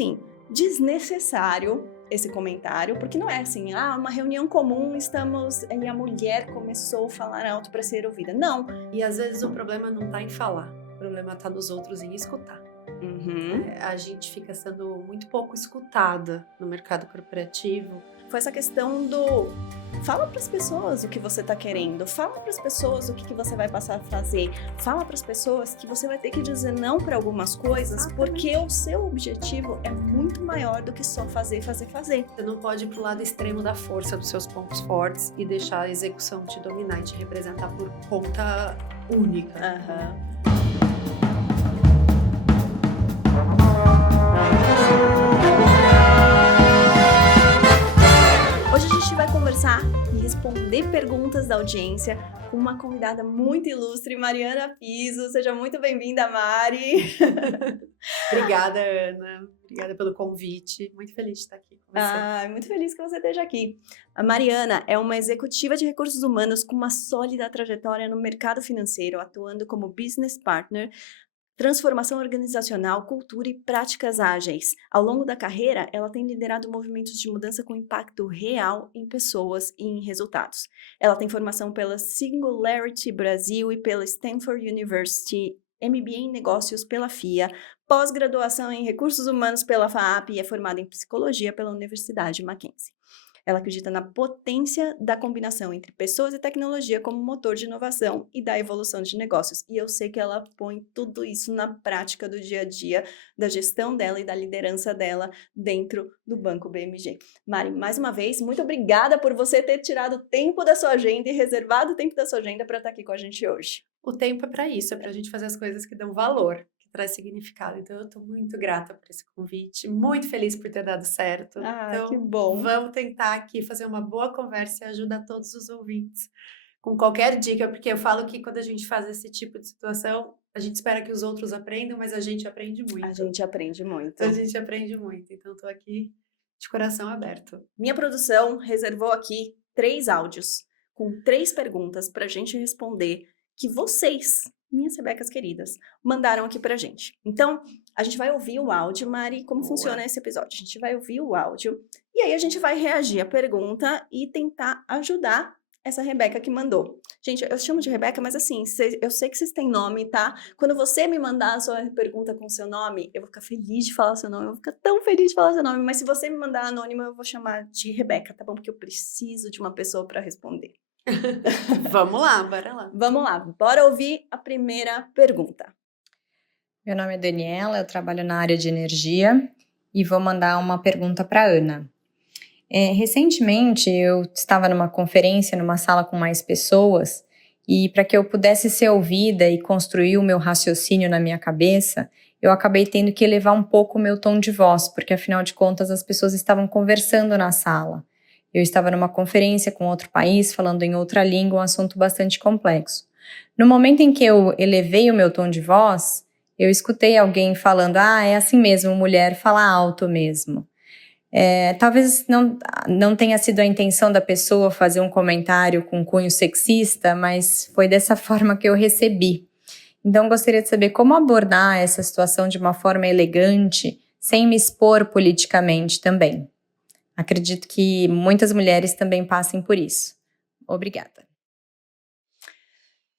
assim, desnecessário esse comentário, porque não é assim, uma reunião comum, estamos, e a mulher começou a falar alto para ser ouvida. Não. E às vezes o problema não tá em falar, o problema tá nos outros em escutar. Uhum. A gente fica sendo muito pouco escutada no mercado corporativo. Foi essa questão do fala para as pessoas o que você está querendo, fala para as pessoas o que você vai passar a fazer, fala para as pessoas que você vai ter que dizer não para algumas coisas, porque o seu objetivo é muito maior do que só fazer. Você não pode ir pro lado extremo da força dos seus pontos fortes e deixar a execução te dominar e te representar por conta única. Aham. Hoje a gente vai conversar e responder perguntas da audiência com uma convidada muito ilustre, Mariana Piso. Seja muito bem-vinda, Mari. Obrigada, Ana. Obrigada pelo convite. Muito feliz de estar aqui com você. Muito feliz que você esteja aqui. A Mariana é uma executiva de recursos humanos com uma sólida trajetória no mercado financeiro, atuando como business partner, transformação organizacional, cultura e práticas ágeis. Ao longo da carreira, ela tem liderado movimentos de mudança com impacto real em pessoas e em resultados. Ela tem formação pela Singularity Brasil e pela Stanford University, MBA em Negócios pela FIA, pós-graduação em Recursos Humanos pela FAAP e é formada em Psicologia pela Universidade Mackenzie. Ela acredita na potência da combinação entre pessoas e tecnologia como motor de inovação e da evolução de negócios. E eu sei que ela põe tudo isso na prática do dia a dia, da gestão dela e da liderança dela dentro do Banco BMG. Mari, mais uma vez, muito obrigada por você ter tirado tempo da sua agenda e reservado o tempo da sua agenda para estar aqui com a gente hoje. O tempo é para isso, é para a gente fazer as coisas que dão valor, que traz significado. Então, eu estou muito grata por esse convite, muito feliz por ter dado certo. Então, Que bom. vamos tentar aqui fazer uma boa conversa e ajudar todos os ouvintes com qualquer dica, porque eu falo que quando a gente faz esse tipo de situação, a gente espera que os outros aprendam, mas a gente aprende muito. A gente aprende muito. A gente aprende muito, então estou aqui de coração aberto. Minha produção reservou aqui 3 áudios com 3 perguntas para a gente responder que vocês, minhas rebecas queridas, mandaram aqui pra gente. Então, a gente vai ouvir o áudio, Mari, como Boa. funciona esse episódio? A gente vai ouvir o áudio e aí a gente vai reagir à pergunta e tentar ajudar essa Rebeca que mandou. Gente, eu chamo de Rebeca, mas assim, eu sei que vocês têm nome, tá? Quando você me mandar a sua pergunta com seu nome, eu vou ficar feliz de falar seu nome, eu vou ficar tão feliz de falar seu nome, mas se você me mandar anônimo, eu vou chamar de Rebeca, tá bom? Porque eu preciso de uma pessoa para responder. Vamos lá, bora lá. Vamos lá, bora ouvir a primeira pergunta. Meu nome é Daniela, eu trabalho na área de energia e vou mandar uma pergunta para Ana. Recentemente eu estava numa conferência, numa sala com mais pessoas, e para que eu pudesse ser ouvida e construir o meu raciocínio na minha cabeça, eu acabei tendo que elevar um pouco o meu tom de voz, porque afinal de contas as pessoas estavam conversando na sala. Eu estava numa conferência com outro país, falando em outra língua, um assunto bastante complexo. No momento em que eu elevei o meu tom de voz, eu escutei alguém falando, é assim mesmo, mulher fala alto mesmo. Talvez não tenha sido a intenção da pessoa fazer um comentário com cunho sexista, mas foi dessa forma que eu recebi. Então, gostaria de saber como abordar essa situação de uma forma elegante, sem me expor politicamente também. Acredito que muitas mulheres também passem por isso. Obrigada.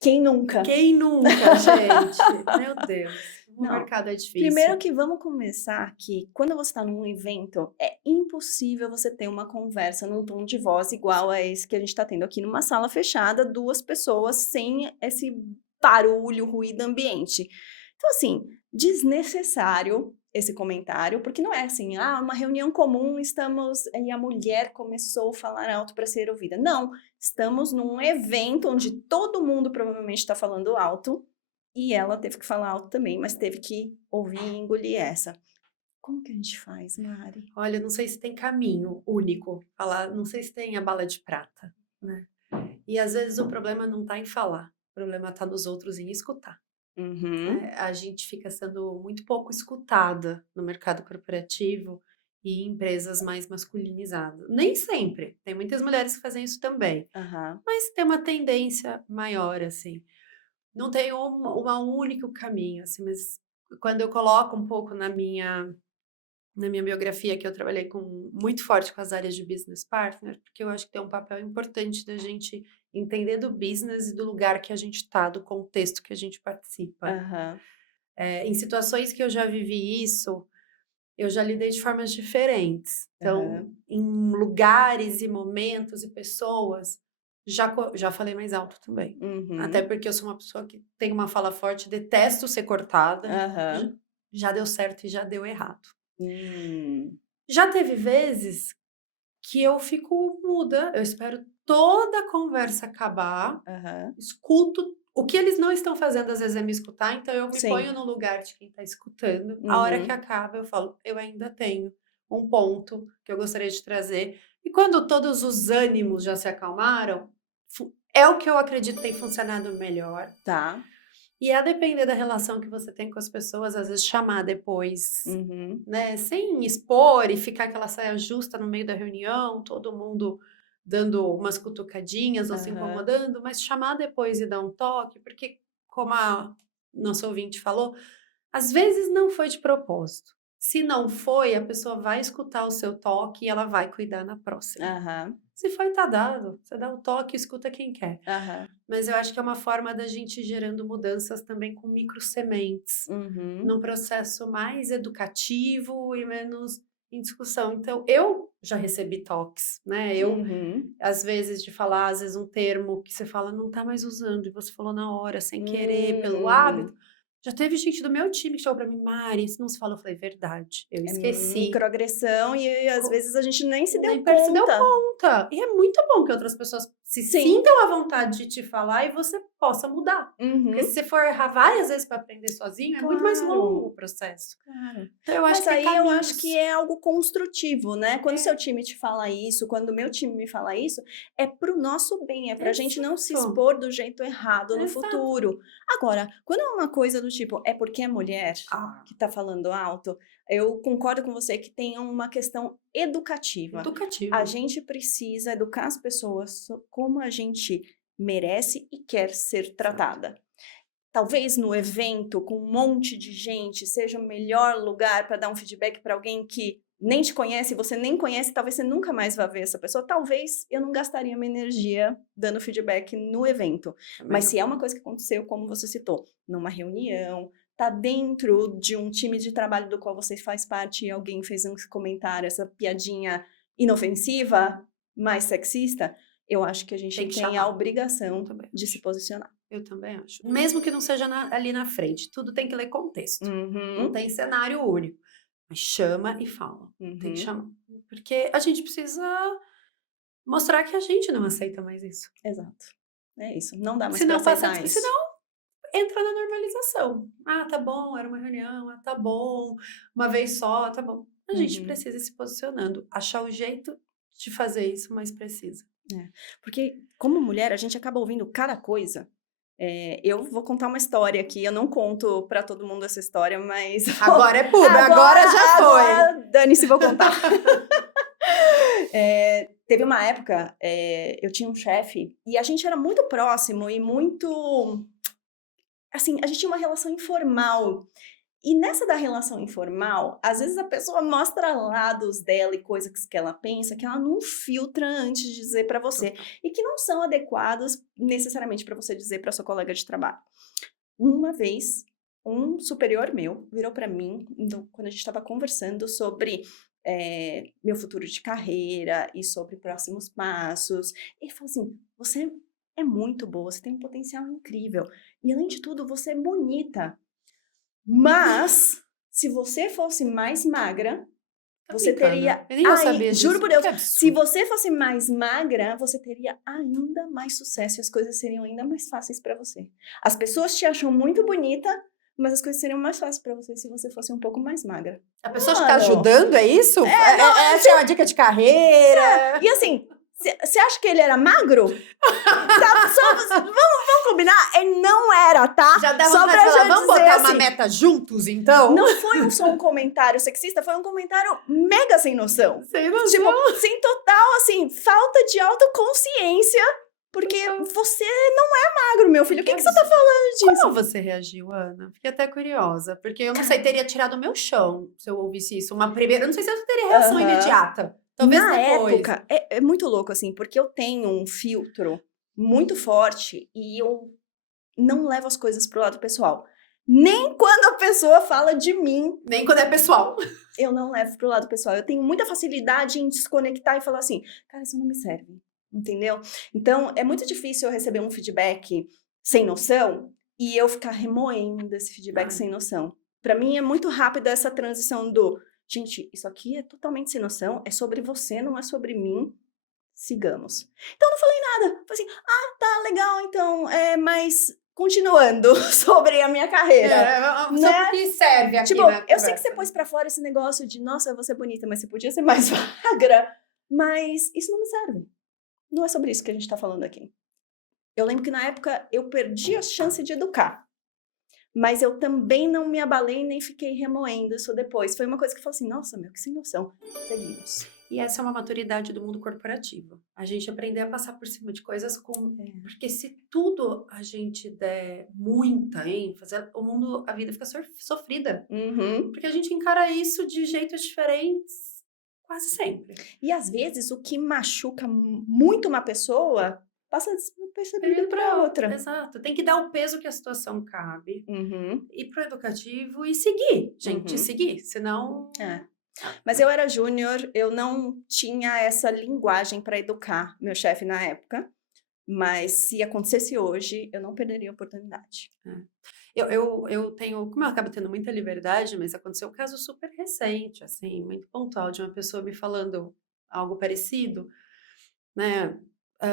Quem nunca? Quem nunca, gente? Meu Deus. O mercado é difícil. Primeiro que vamos começar que quando você está num evento, é impossível você ter uma conversa num tom de voz igual a esse que a gente está tendo aqui numa sala fechada, 2 pessoas sem esse barulho, ruído ambiente. Então, assim, desnecessário esse comentário, porque não é assim, uma reunião comum, estamos, e a mulher começou a falar alto para ser ouvida. Não, estamos num evento onde todo mundo provavelmente está falando alto, e ela teve que falar alto também, mas teve que ouvir e engolir essa. Como que a gente faz, Mari? Olha, não sei se tem caminho único. Não sei se tem a bala de prata, né? E às vezes o problema não tá em falar. O problema tá nos outros em escutar. Uhum. A gente fica sendo muito pouco escutada no mercado corporativo e em empresas mais masculinizadas. Nem sempre. Tem muitas mulheres que fazem isso também. Mas tem uma tendência maior, assim. Não tem um único caminho, assim, mas quando eu coloco um pouco na minha na minha biografia que eu trabalhei muito forte com as áreas de business partner, porque eu acho que tem um papel importante da gente entender do business e do lugar que a gente está, do contexto que a gente participa. Em situações que eu já vivi isso, eu já lidei de formas diferentes. Então, em lugares e momentos e pessoas, já falei mais alto também. Até porque eu sou uma pessoa que tem uma fala forte, detesto ser cortada. Já deu certo e já deu errado. Já teve vezes que eu fico muda, eu espero toda a conversa acabar, escuto. O que eles não estão fazendo, às vezes, é me escutar, então eu me ponho no lugar de quem está escutando. A hora que acaba, eu falo, eu ainda tenho um ponto que eu gostaria de trazer. E quando todos os ânimos já se acalmaram, é o que eu acredito tem funcionado melhor. Tá. E a depender da relação que você tem com as pessoas, às vezes chamar depois, né? Sem expor e ficar aquela saia justa no meio da reunião, todo mundo dando umas cutucadinhas ou se incomodando, mas chamar depois e dar um toque, porque como a nossa ouvinte falou, às vezes não foi de propósito. Se não foi, a pessoa vai escutar o seu toque e ela vai cuidar na próxima. Se foi, tá dado. Você dá o toque e escuta quem quer. Mas eu acho que é uma forma da gente ir gerando mudanças também com microsementes. Num processo mais educativo e menos em discussão. Então, eu já recebi toques, né? Às vezes, de falar, às vezes, um termo que você fala, não tá mais usando, e você falou na hora, sem querer, pelo hábito. Já teve gente do meu time que chegou pra mim, Mari, isso não se falou. Eu falei, verdade, eu esqueci. Microagressão e às vezes a gente nem se deu Nem conta. se deu conta. E é muito bom que outras pessoas se sintam à vontade de te falar e você possa mudar. Porque se você for errar várias vezes para aprender sozinho, é muito mais longo o processo. Então, eu acho eu acho que é algo construtivo, né? Quando seu time te fala isso, quando o meu time me fala isso, é pro nosso bem, é pra gente não se expor do jeito errado no futuro. Agora, quando é uma coisa do tipo, é porque é mulher que tá falando alto, eu concordo com você que tem uma questão educativa. A gente precisa educar as pessoas como a gente merece e quer ser tratada. Talvez no evento, com um monte de gente, seja o melhor lugar para dar um feedback para alguém que nem te conhece, você nem conhece, talvez você nunca mais vá ver essa pessoa. Talvez eu não gastaria minha energia dando feedback no evento. Mas se é uma coisa que aconteceu, como você citou, numa reunião, tá dentro de um time de trabalho do qual você faz parte e alguém fez um comentário, essa piadinha inofensiva, mais sexista, eu acho que a gente tem a obrigação de se posicionar. Eu também acho. Mesmo que não seja ali na frente, tudo tem que ler contexto. Não tem cenário único. Mas chama e fala. Tem que chamar. Porque a gente precisa mostrar que a gente não aceita mais isso. Exato. É isso. Não dá mais pra aceitar isso. Senão, entra na normalização. Ah, tá bom, era uma reunião. Ah, tá bom, uma vez só, tá bom. A gente precisa ir se posicionando. Achar o jeito de fazer isso, mas precisa. Porque, como mulher, a gente acaba ouvindo cada coisa. Eu vou contar uma história aqui, eu não conto pra todo mundo essa história, mas... Agora é público, agora já foi. Dane-se, vou contar. Teve uma época, eu tinha um chefe, e a gente era muito próximo e muito... Assim, a gente tinha uma relação informal. E nessa da relação informal, às vezes a pessoa mostra lados dela e coisas que ela pensa que ela não filtra antes de dizer pra você. E que não são adequados necessariamente pra você dizer pra sua colega de trabalho. Uma vez, um superior meu virou pra mim, quando a gente estava conversando sobre meu futuro de carreira e sobre próximos passos. Ele falou assim, você é muito boa, você tem um potencial incrível. E além de tudo, você é bonita. Mas, se você fosse mais magra, você teria... Eu sabia disso. Juro por Deus, se você fosse mais magra, você teria ainda mais sucesso e as coisas seriam ainda mais fáceis pra você. As pessoas te acham muito bonita, mas as coisas seriam mais fáceis pra você se você fosse um pouco mais magra. A pessoa te tá ajudando, é isso? Essa é uma dica de carreira. E assim... Você acha que ele era magro? Vamos combinar? Ele não era, tá? Já dá vontade de falar, vamos botar uma meta juntos, então? Não foi só um comentário sexista, foi um comentário mega sem noção. Sem noção. Tipo, sem total, assim, falta de autoconsciência Porque você não é magro, meu filho. O que você tá falando disso? Como você reagiu, Ana? Fiquei até curiosa. Porque eu não sei, teria tirado o meu chão se eu ouvisse isso. Uma primeira. Eu não sei se eu teria reação imediata. Talvez Na depois. época, é muito louco, assim, porque eu tenho um filtro muito forte e eu não levo as coisas pro lado pessoal. Nem quando a pessoa fala de mim, Nem quando é pessoal. eu não levo pro lado pessoal. Eu tenho muita facilidade em desconectar e falar assim, cara, isso não me serve, entendeu? Então, é muito difícil eu receber um feedback sem noção e eu ficar remoendo esse feedback sem noção. Pra mim, é muito rápida essa transição do, gente, isso aqui é totalmente sem noção, é sobre você, não é sobre mim, sigamos. Então, eu não falei nada. Falei assim, tá, legal, então, mas... Continuando sobre a minha carreira. Sobre o que serve aqui, Tipo, né? eu sei que você pôs pra fora esse negócio de, nossa, você é bonita, mas você podia ser mais magra. Mas isso não me serve. Não é sobre isso que a gente tá falando aqui. Eu lembro que na época eu perdi a chance de educar. Mas eu também não me abalei nem fiquei remoendo isso depois. Foi uma coisa que eu falei assim, nossa, meu, que sem noção. Seguimos. E essa é uma maturidade do mundo corporativo. A gente aprender a passar por cima de coisas com... Porque se tudo a gente der muita ênfase, o mundo, a vida fica sofrida. Porque a gente encara isso de jeitos diferentes quase sempre. E às vezes o que machuca muito uma pessoa passa despercebido para outra. Exato. Tem que dar o peso que a situação cabe. Ir pro educativo e seguir, gente. Seguir. Senão... Mas eu era júnior, eu não tinha essa linguagem para educar meu chefe na época. Mas se acontecesse hoje, eu não perderia a oportunidade. Eu tenho, como eu acabo tendo muita liberdade, mas aconteceu um caso super recente, assim, muito pontual, de uma pessoa me falando algo parecido, né?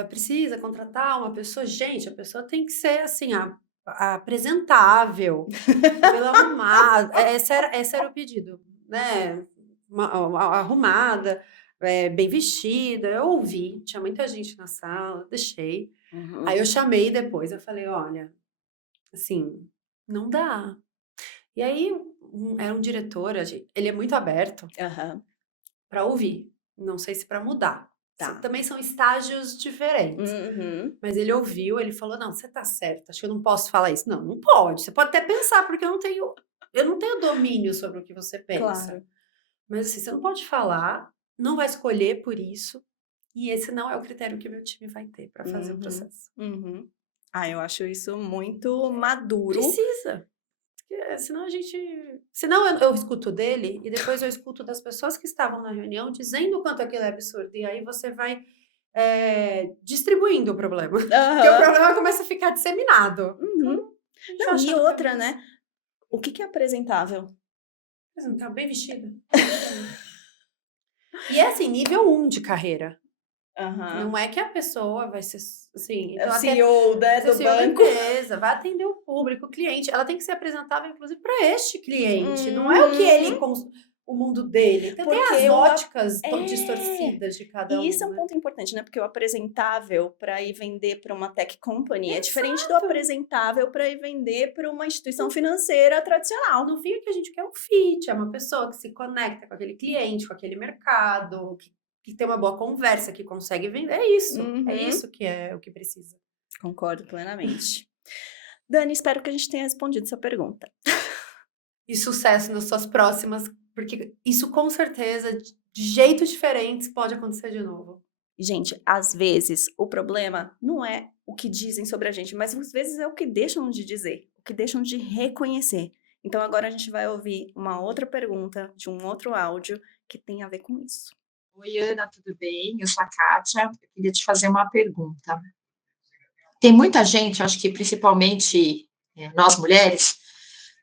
Precisa contratar uma pessoa, gente, a pessoa tem que ser assim, apresentável, cabelo arrumado. Esse era o pedido, né? Arrumada, bem vestida. Eu ouvi, tinha muita gente na sala, deixei. Aí eu chamei depois, eu falei, olha, assim, não dá. E aí era um diretor, ele é muito aberto para ouvir, não sei se para mudar. Também são estágios diferentes. Mas ele ouviu, ele falou, não, você tá certo, acho que eu não posso falar isso. Não, não pode, você pode até pensar, porque eu não tenho domínio sobre o que você pensa. Claro. Mas assim, você não pode falar, não vai escolher por isso, e esse não é o critério que o meu time vai ter para fazer o processo. Eu acho isso muito maduro. Precisa. Senão eu escuto dele e depois eu escuto das pessoas que estavam na reunião dizendo o quanto aquilo é absurdo. E aí você vai distribuindo o problema. Porque o problema começa a ficar disseminado. Não, e outra, né? O que é apresentável? Apresentável, bem vestida. E é assim, nível 1 de carreira. Não é que a pessoa vai ser assim... É o CEO, né, do banco. Vai atender o público, o cliente. Ela tem que ser apresentável, inclusive, para este cliente. Não é o que ele... o mundo dele. Então, tem as óticas distorcidas de cada um. E isso é um ponto importante, né? Porque o apresentável para ir vender para uma tech company é diferente do apresentável para ir vender para uma instituição financeira tradicional. No fim, o que a gente quer é um fit, é uma pessoa que se conecta com aquele cliente, com aquele mercado, que tem uma boa conversa, que consegue vender. É isso que é o que precisa. Concordo plenamente. Dani, espero que a gente tenha respondido sua pergunta. E sucesso nas suas próximas, porque isso com certeza, de jeitos diferentes, pode acontecer de novo. Gente, às vezes o problema não é o que dizem sobre a gente, mas às vezes é o que deixam de dizer, o que deixam de reconhecer. Então agora a gente vai ouvir uma outra pergunta de um outro áudio que tem a ver com isso. Oi, Ana, tudo bem? Eu sou a Kátia, eu queria te fazer uma pergunta. Tem muita gente, acho que principalmente nós mulheres,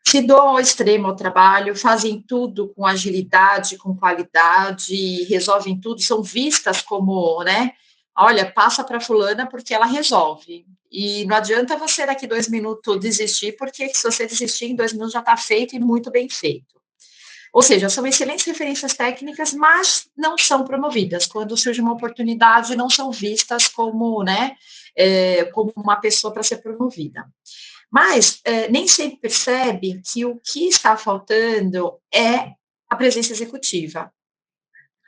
se doam ao extremo ao trabalho, fazem tudo com agilidade, com qualidade, resolvem tudo, são vistas como, né? Olha, passa para fulana porque ela resolve. E não adianta você daqui 2 minutos desistir, porque se você desistir em 2 minutos já está feito e muito bem feito. Ou seja, são excelentes referências técnicas, mas não são promovidas. Quando surge uma oportunidade, não são vistas como, né, como uma pessoa para ser promovida. Mas nem sempre percebe que o que está faltando é a presença executiva.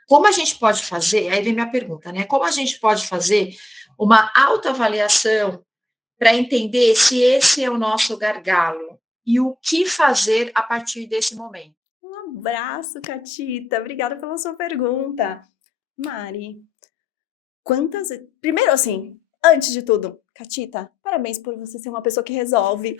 Como a gente pode fazer, aí vem minha pergunta, né? Como a gente pode fazer uma autoavaliação para entender se esse é o nosso gargalo e o que fazer a partir desse momento. Um abraço, Catita. Obrigada pela sua pergunta. Mari, primeiro, assim, antes de tudo, Catita, parabéns por você ser uma pessoa que resolve.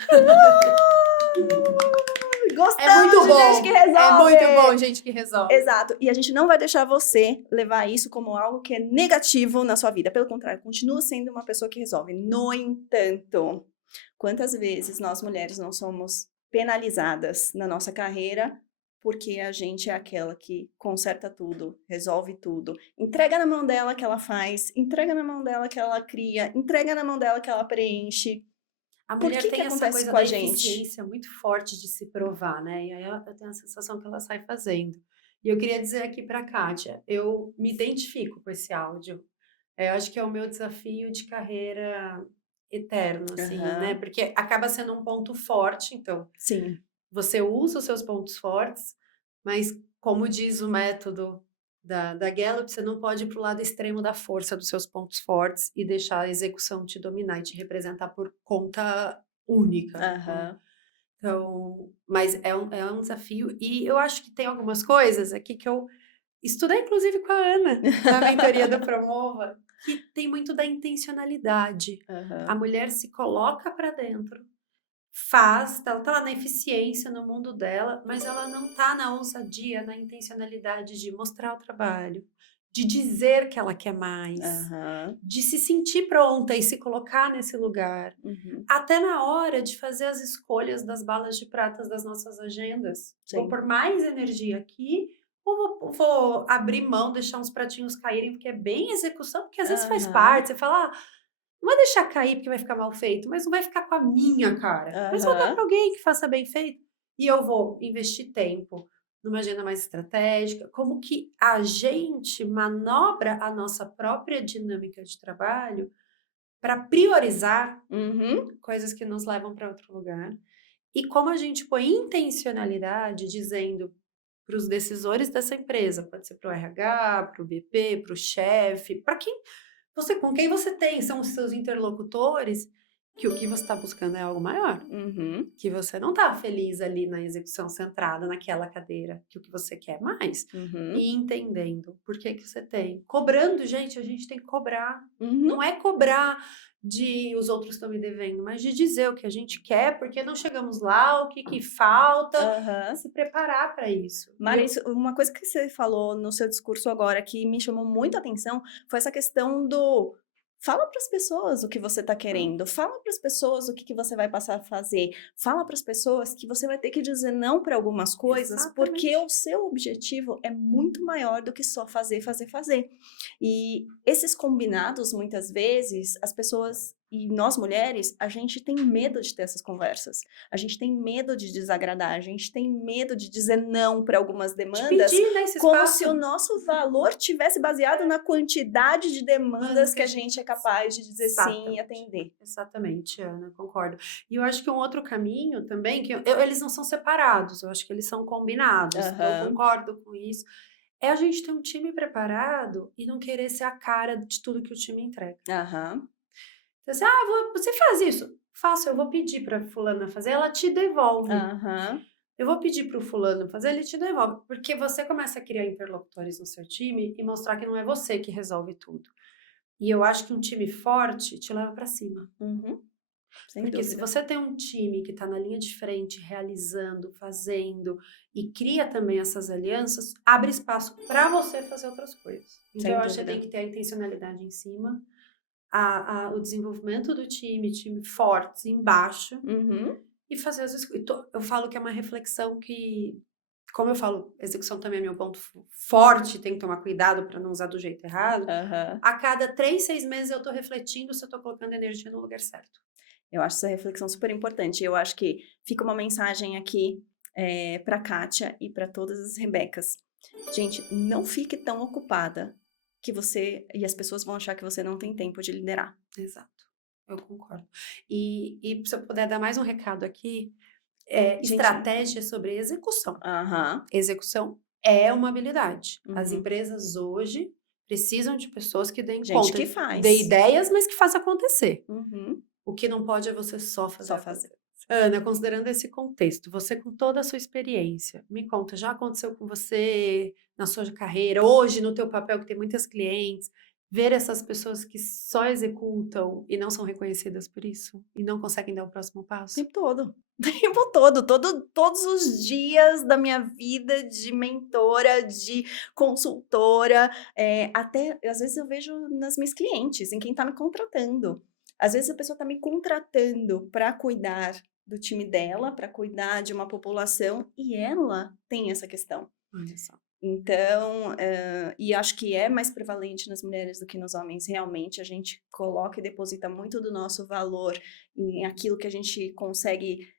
Gostamos É muito de bom. gente que resolve. É muito bom, gente que resolve. Exato. E a gente não vai deixar você levar isso como algo que é negativo na sua vida. Pelo contrário, continua sendo uma pessoa que resolve. No entanto, quantas vezes nós mulheres não somos penalizadas na nossa carreira porque a gente é aquela que conserta tudo, resolve tudo, entrega na mão dela que ela faz, entrega na mão dela que ela cria, entrega na mão dela que ela preenche. A Por mulher que tem essa acontece coisa com a da gente? eficiência muito forte de se provar, né? E aí eu tenho a sensação que ela sai fazendo. E eu queria dizer aqui para a Kátia, eu me identifico com esse áudio. Eu acho que é o meu desafio de carreira eterno, assim, né? Aham. Porque acaba sendo um ponto forte, então Sim. você usa os seus pontos fortes, mas como diz o método da Gallup, você não pode ir para o lado extremo da força dos seus pontos fortes e deixar a execução te dominar e te representar por conta única, né? Aham. Então, mas é um desafio e eu acho que tem algumas coisas aqui que eu estudei, inclusive, com a Ana, na mentoria da Promova, que tem muito da intencionalidade. A Aham. mulher se coloca para dentro, faz, ela tá lá na eficiência no mundo dela, mas ela não tá na ousadia, na intencionalidade de mostrar o trabalho, de dizer que ela quer mais, Aham. de se sentir pronta e se colocar nesse lugar, Uhum. até na hora de fazer as escolhas das balas de pratas das nossas agendas. Vou Sim. pôr mais energia aqui ou vou abrir mão, deixar uns pratinhos caírem, porque é bem execução, porque às vezes faz Aham. parte, você fala, não vai deixar cair porque vai ficar mal feito, mas não vai ficar com a minha cara. Mas vou dar Aham. para alguém que faça bem feito. E eu vou investir tempo numa agenda mais estratégica. Como que a gente manobra a nossa própria dinâmica de trabalho para priorizar Uhum. coisas que nos levam para outro lugar. E como a gente põe intencionalidade dizendo para os decisores dessa empresa, pode ser para o RH, para o BP, para o chefe, para quem com quem você tem, são os seus interlocutores, que o que você está buscando é algo maior. Uhum. Que você não está feliz ali na execução centrada naquela cadeira, que o que você quer é mais. Uhum. E entendendo por que você tem. Cobrando, gente, a gente tem que cobrar. Uhum. Não é cobrar de os outros estão me devendo, mas de dizer o que a gente quer, porque não chegamos lá, o que falta, Aham. se preparar para isso. Mari, uma coisa que você falou no seu discurso agora que me chamou muito a atenção foi essa questão do fala para as pessoas o que você está querendo, fala para as pessoas o que você vai passar a fazer, fala para as pessoas que você vai ter que dizer não para algumas coisas, porque Exatamente. o seu objetivo é muito maior do que só fazer, fazer, fazer. E esses combinados, muitas vezes, as pessoas e nós mulheres, a gente tem medo de ter essas conversas. A gente tem medo de desagradar, a gente tem medo de dizer não para algumas De demandas, pedir, né, esse como espaço. se o nosso valor tivesse baseado na quantidade de demandas que a gente é capaz de dizer sim e atender. Exatamente, Ana, concordo. E eu acho que um outro caminho também, que eles não são separados, eu acho que eles são combinados. Eu Aham. concordo com isso. É a gente ter um time preparado e não querer ser a cara de tudo que o time entrega. Aham. Então, assim, você faz isso? Faço, eu vou pedir para fulana fazer, ela te devolve. Aham. Eu vou pedir para o fulano fazer, ele te devolve. Porque você começa a criar interlocutores no seu time e mostrar que não é você que resolve tudo. E eu acho que um time forte te leva para cima. Uhum. Sem Porque se dúvida. você tem um time que está na linha de frente, realizando, fazendo e cria também essas alianças, abre espaço para você fazer outras coisas. Então Sem eu acho que dúvida. tem que ter a intencionalidade em cima, o desenvolvimento do time fortes embaixo Uhum. e fazer as escolhas. Eu falo que é uma reflexão que, como eu falo, execução também é meu ponto forte, tem que tomar cuidado para não usar do jeito errado. Aham. A cada 3, 6 meses eu estou refletindo se eu estou colocando energia no lugar certo. Eu acho essa reflexão super importante. Eu acho que fica uma mensagem aqui para Kátia e para todas as Rebecas. Gente, não fique tão ocupada que você e as pessoas vão achar que você não tem tempo de liderar. Exato, eu concordo. E se eu puder dar mais um recado aqui, Gente, estratégia sobre execução. aham. Execução é uma habilidade. As Uhum. empresas hoje precisam de pessoas que deem Gente conta, que faz. dê ideias, mas que faça acontecer. Uhum. O que não pode é você só fazer. Só fazer. Ana, considerando esse contexto, você com toda a sua experiência, me conta, já aconteceu com você na sua carreira, hoje no teu papel que tem muitas clientes, ver essas pessoas que só executam e não são reconhecidas por isso e não conseguem dar o próximo O passo? tempo todo. O tempo todo, todos os dias da minha vida de mentora, de consultora, até às vezes eu vejo nas minhas clientes, em quem está me contratando. Às vezes a pessoa está me contratando para cuidar do time dela, para cuidar de uma população, e ela tem essa questão. Olha só. Então, e acho que é mais prevalente nas mulheres do que nos homens, realmente. A gente coloca e deposita muito do nosso valor em aquilo que a gente consegue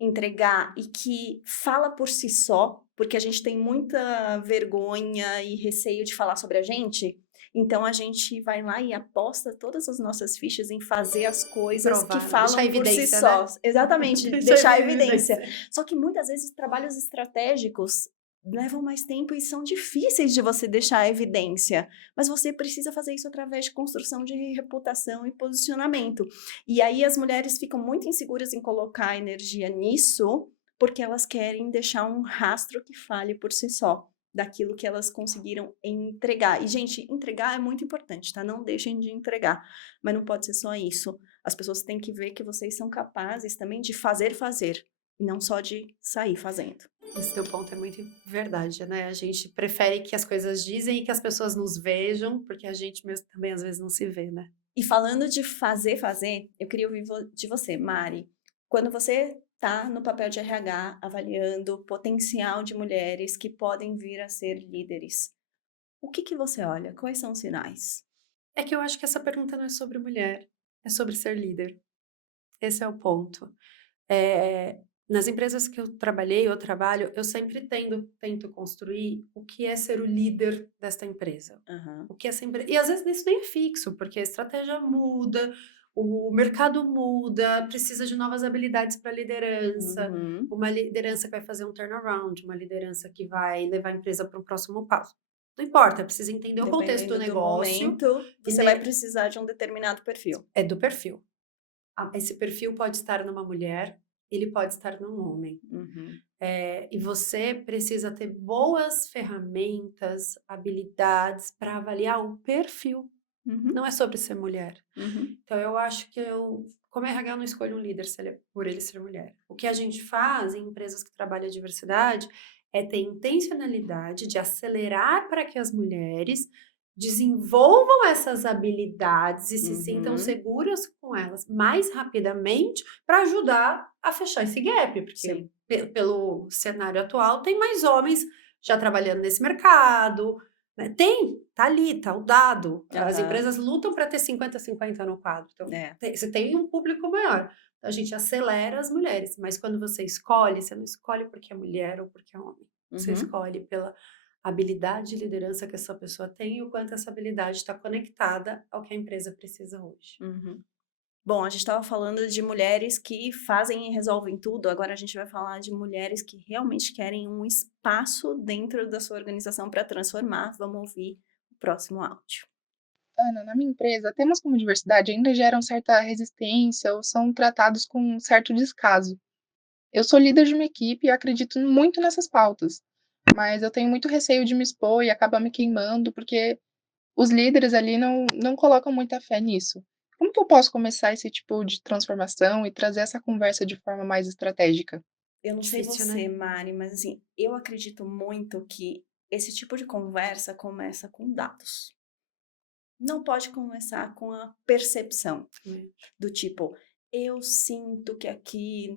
entregar e que fala por si só, porque a gente tem muita vergonha e receio de falar sobre a gente. Então a gente vai lá e aposta todas as nossas fichas em fazer as coisas que Provar, falam deixar por si evidência, só. né? Exatamente, Deixar deixar evidência. evidência. Só que muitas vezes os trabalhos estratégicos levam mais tempo e são difíceis de você deixar evidência, mas você precisa fazer isso através de construção de reputação e posicionamento. E aí as mulheres ficam muito inseguras em colocar energia nisso, porque elas querem deixar um rastro que fale por si só, daquilo que elas conseguiram entregar. E, gente, entregar é muito importante, tá? Não deixem de entregar, mas não pode ser só isso. As pessoas têm que ver que vocês são capazes também de fazer, e não só de sair fazendo. Esse teu ponto é muito verdade, né? A gente prefere que as coisas dizem e que as pessoas nos vejam, porque a gente mesmo também às vezes não se vê, né? E falando de fazer, eu queria ouvir de você, Mari. Quando você está no papel de RH avaliando o potencial de mulheres que podem vir a ser líderes, o que você olha? Quais são os sinais? É que eu acho que essa pergunta não é sobre mulher, é sobre ser líder. Esse é o ponto. Nas empresas que eu trabalhei ou trabalho, eu sempre tento construir o que é ser o líder desta empresa. Uhum. O que é sempre... E às vezes isso nem é fixo, porque a estratégia muda, o mercado muda, precisa de novas habilidades para liderança, Uhum. uma liderança que vai fazer um turnaround, uma liderança que vai levar a empresa para um próximo passo. Não importa, precisa entender o contexto do Dependendo do negócio. momento, você vai precisar de um determinado perfil. É do perfil. Esse perfil pode estar numa mulher, ele pode estar num homem. Uhum. E você precisa ter boas ferramentas, habilidades para avaliar o perfil. Uhum. Não é sobre ser mulher. Uhum. Então, eu acho que como RH, eu não escolho um líder por ele ser mulher. O que a gente faz em empresas que trabalham a diversidade é ter intencionalidade de acelerar para que as mulheres desenvolvam essas habilidades e se sintam seguras com elas mais rapidamente para ajudar a fechar esse gap, porque pelo cenário atual tem mais homens já trabalhando nesse mercado, né? Tá ali, tá o dado. As empresas lutam para ter 50-50 no quadro. Então, você tem um público maior. Então, a gente acelera as mulheres, mas quando você não escolhe porque é mulher ou porque é homem. Você escolhe pela habilidade de liderança que essa pessoa tem e o quanto essa habilidade está conectada ao que a empresa precisa hoje. Uhum. Bom, a gente estava falando de mulheres que fazem e resolvem tudo, agora a gente vai falar de mulheres que realmente querem um espaço dentro da sua organização para transformar. Vamos ouvir o próximo áudio. Ana, na minha empresa, temas como diversidade ainda geram certa resistência ou são tratados com um certo descaso. Eu sou líder de uma equipe e acredito muito nessas pautas, mas eu tenho muito receio de me expor e acabar me queimando porque os líderes ali não colocam muita fé nisso. Como que eu posso começar esse tipo de transformação e trazer essa conversa de forma mais estratégica? Eu não sei Difícil, você, né? Mari, mas assim, eu acredito muito que esse tipo de conversa começa com dados. Não pode começar com a percepção do tipo, eu sinto que aqui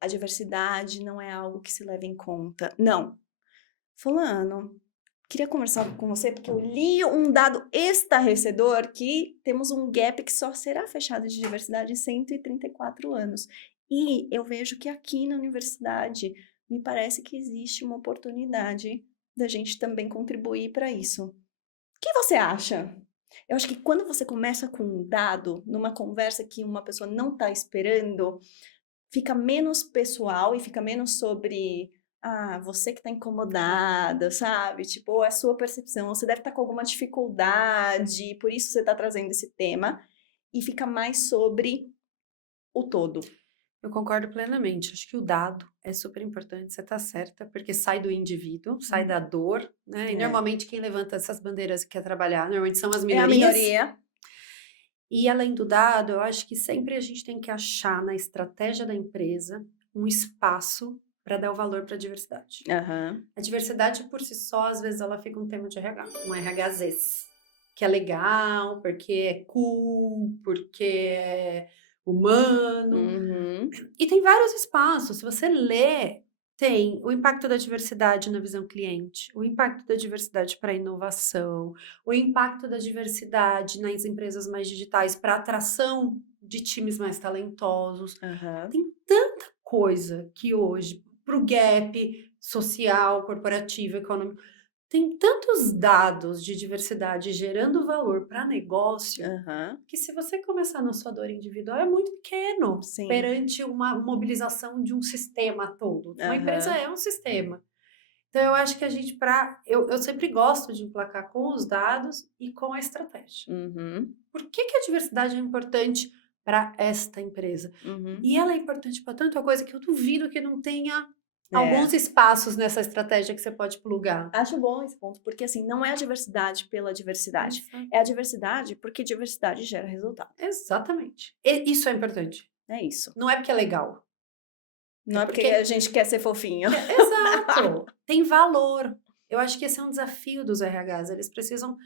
a diversidade não é algo que se leva em conta. Não. Fulano, queria conversar com você porque eu li um dado estarrecedor que temos um gap que só será fechado de diversidade em 134 anos. E eu vejo que aqui na universidade me parece que existe uma oportunidade da gente também contribuir para isso. O que você acha? Eu acho que quando você começa com um dado, numa conversa que uma pessoa não está esperando, fica menos pessoal e fica menos sobre você que tá incomodada, sabe? Tipo, é a sua percepção, você deve estar com alguma dificuldade, por isso você tá trazendo esse tema, e fica mais sobre o todo. Eu concordo plenamente. Acho que o dado é super importante, você tá certa, porque sai do indivíduo, sai da dor, né? E normalmente quem levanta essas bandeiras e quer trabalhar, normalmente são as É a minorias. minoria. E além do dado, eu acho que sempre a gente tem que achar na estratégia da empresa um espaço para dar o valor para a diversidade. Aham. A diversidade por si só, às vezes, ela fica um tema de RH, um RHZs, que é legal, porque é cool, porque é humano. Uhum. E tem vários espaços. Se você lê, tem o impacto da diversidade na visão cliente, o impacto da diversidade para a inovação, o impacto da diversidade nas empresas mais digitais para atração de times mais talentosos. Aham. Tem tanta coisa que hoje, para o gap social, corporativo, econômico, tem tantos dados de diversidade gerando valor para negócio Aham. que se você começar na sua dor individual é muito pequeno Sim. perante uma mobilização de um sistema todo. Uma empresa Aham. é um sistema. Então eu acho que a gente, eu sempre gosto de emplacar com os dados e com a estratégia. Uhum. Por que a diversidade é importante para esta empresa? Uhum. E ela é importante para tanta coisa que eu duvido que não tenha É. alguns espaços nessa estratégia que você pode plugar. Acho bom esse ponto, porque assim, não é a diversidade pela diversidade. É a diversidade porque diversidade gera resultado. Exatamente. E isso é importante. É isso. Não é porque é legal. Não é porque a gente quer ser fofinho. Exato. Tem valor. Eu acho que esse é um desafio dos RHs. Eles precisam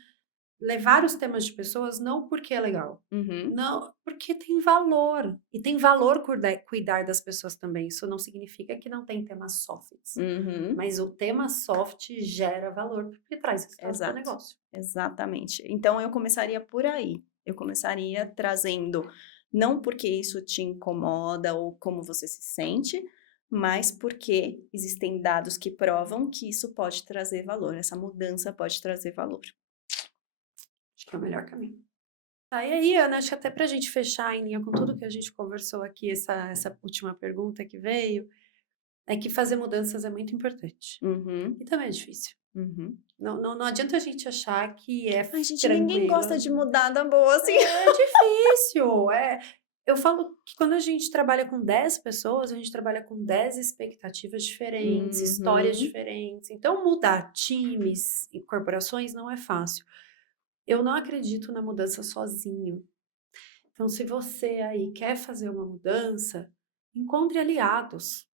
levar os temas de pessoas não porque é legal. Uhum. Não, porque tem valor. E tem valor cuidar das pessoas também. Isso não significa que não tem temas softs. Uhum. Mas o tema soft gera valor porque traz resultado para o negócio. Exatamente. Então eu começaria por aí. Eu começaria trazendo, não porque isso te incomoda ou como você se sente, mas porque existem dados que provam que isso pode trazer valor, essa mudança pode trazer valor. Acho que é o melhor caminho. Tá, e aí, Ana, acho que até para a gente fechar em linha com tudo que a gente conversou aqui, essa última pergunta que veio, é que fazer mudanças é muito importante. Uhum. E também é difícil. Uhum. Não adianta a gente achar que é Ai, gente, tranquilo. ninguém gosta de mudar da boa, assim. É difícil. Eu falo que quando a gente trabalha com 10 pessoas, a gente trabalha com 10 expectativas diferentes, histórias diferentes. Então, mudar times e corporações não é fácil. Eu não acredito na mudança sozinho. Então, se você aí quer fazer uma mudança, encontre aliados.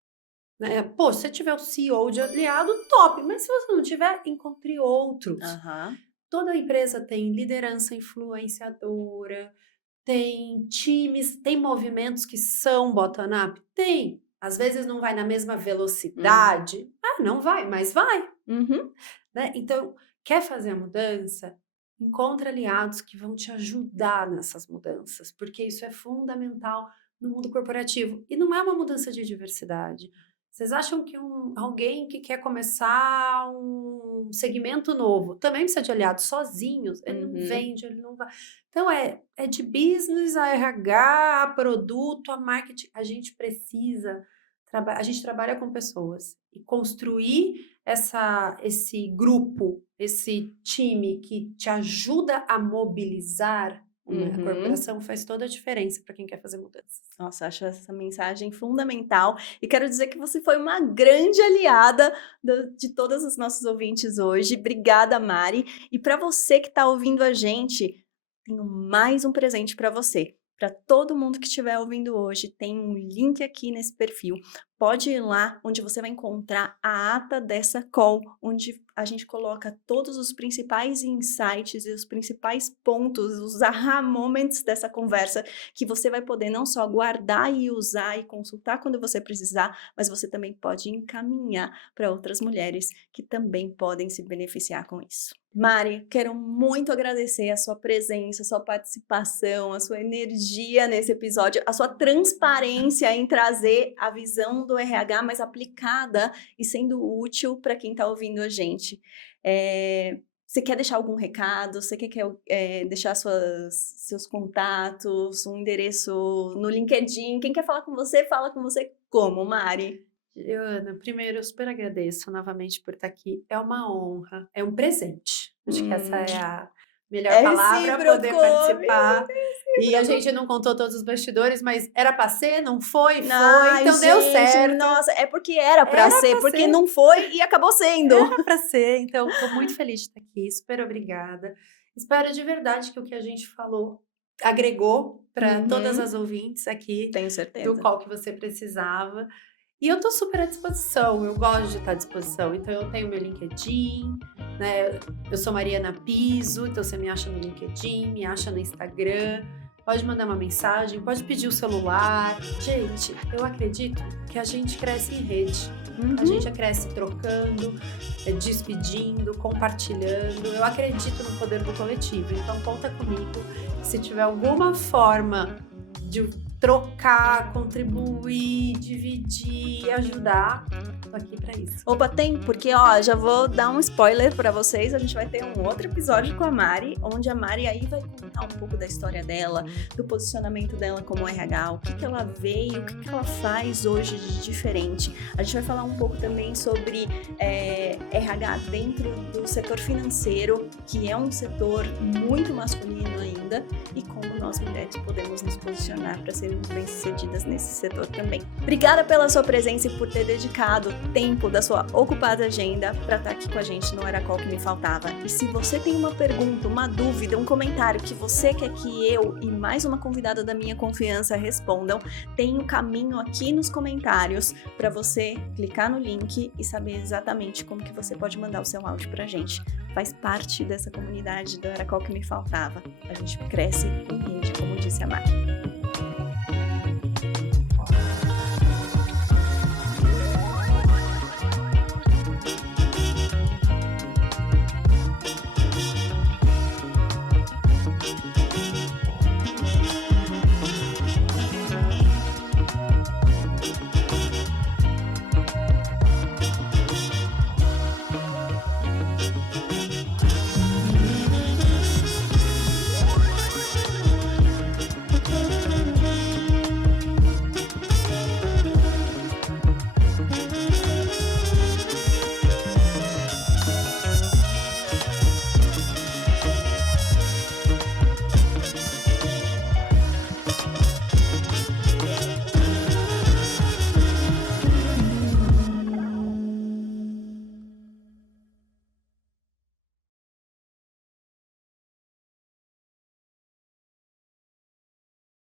Né? Pô, se você tiver o CEO de aliado, top. Mas se você não tiver, encontre outros. Aham. Toda empresa tem liderança influenciadora, tem times, tem movimentos que são bottom-up? Tem. Às vezes não vai na mesma velocidade. Não vai, mas vai. Uhum. Né? Então, quer fazer a mudança? Encontre aliados que vão te ajudar nessas mudanças, porque isso é fundamental no mundo corporativo. E não é uma mudança de diversidade. Vocês acham que alguém que quer começar um segmento novo também precisa de aliados sozinhos? Ele não vende, ele não vai. Então, é de business, a RH, a produto, a marketing. A gente precisa, a gente trabalha com pessoas e construir esse grupo, esse time que te ajuda a mobilizar uma corporação faz toda a diferença para quem quer fazer mudanças. Nossa, acho essa mensagem fundamental e quero dizer que você foi uma grande aliada de todos os nossos ouvintes hoje. Obrigada, Mari. E para você que está ouvindo a gente, tenho mais um presente para você. Para todo mundo que estiver ouvindo hoje, tem um link aqui nesse perfil. Pode ir lá, onde você vai encontrar a ata dessa call, onde a gente coloca todos os principais insights e os principais pontos, os aha moments dessa conversa, que você vai poder não só guardar e usar e consultar quando você precisar, mas você também pode encaminhar para outras mulheres que também podem se beneficiar com isso. Mari, quero muito agradecer a sua presença, a sua participação, a sua energia nesse episódio, a sua transparência em trazer a visão do RH mais aplicada e sendo útil para quem está ouvindo a gente. Você quer deixar algum recado? Você quer deixar seus contatos, um endereço no LinkedIn? Quem quer falar com você, fala com você como, Mari? Ana, primeiro, eu super agradeço novamente por estar aqui. É uma honra, é um presente. Acho que essa é a melhor palavra, poder participar. E a gente não contou todos os bastidores, mas era pra ser, não foi? Foi, Ai, então deu gente, certo. Nossa, é porque era pra Era ser, pra porque ser. não foi e acabou sendo. Era pra ser, então tô muito feliz de estar aqui, super obrigada. Espero de verdade que o que a gente falou agregou para todas as ouvintes aqui Tenho do certeza. qual que você precisava. E eu tô super à disposição, eu gosto de estar à disposição. Então eu tenho meu LinkedIn, né? Eu sou Mariana Piso, então você me acha no LinkedIn, me acha no Instagram. Pode mandar uma mensagem, pode pedir o celular. Gente, eu acredito que a gente cresce em rede. A gente cresce trocando, despedindo, compartilhando. Eu acredito no poder do coletivo. Então conta comigo. Se tiver alguma forma de trocar, contribuir, dividir, ajudar, tô aqui pra isso. Opa, tem, porque ó, já vou dar um spoiler pra vocês, a gente vai ter um outro episódio com a Mari, onde a Mari aí vai contar um pouco da história dela, do posicionamento dela como RH, o que ela veio, o que ela faz hoje de diferente. A gente vai falar um pouco também sobre RH dentro do setor financeiro, que é um setor muito masculino ainda, e como nós mulheres podemos nos posicionar para sermos bem-sucedidas nesse setor também. Obrigada pela sua presença e por ter dedicado tempo da sua ocupada agenda para estar aqui com a gente no Era Qual Que Me Faltava. E se você tem uma pergunta, uma dúvida, um comentário que você quer que eu e mais uma convidada da minha confiança respondam, tem um caminho aqui nos comentários para você clicar no link e saber exatamente como que você pode mandar o seu áudio pra gente. Faz parte dessa comunidade do Era Qual Que Me Faltava. A gente cresce em rede, como disse a Mari.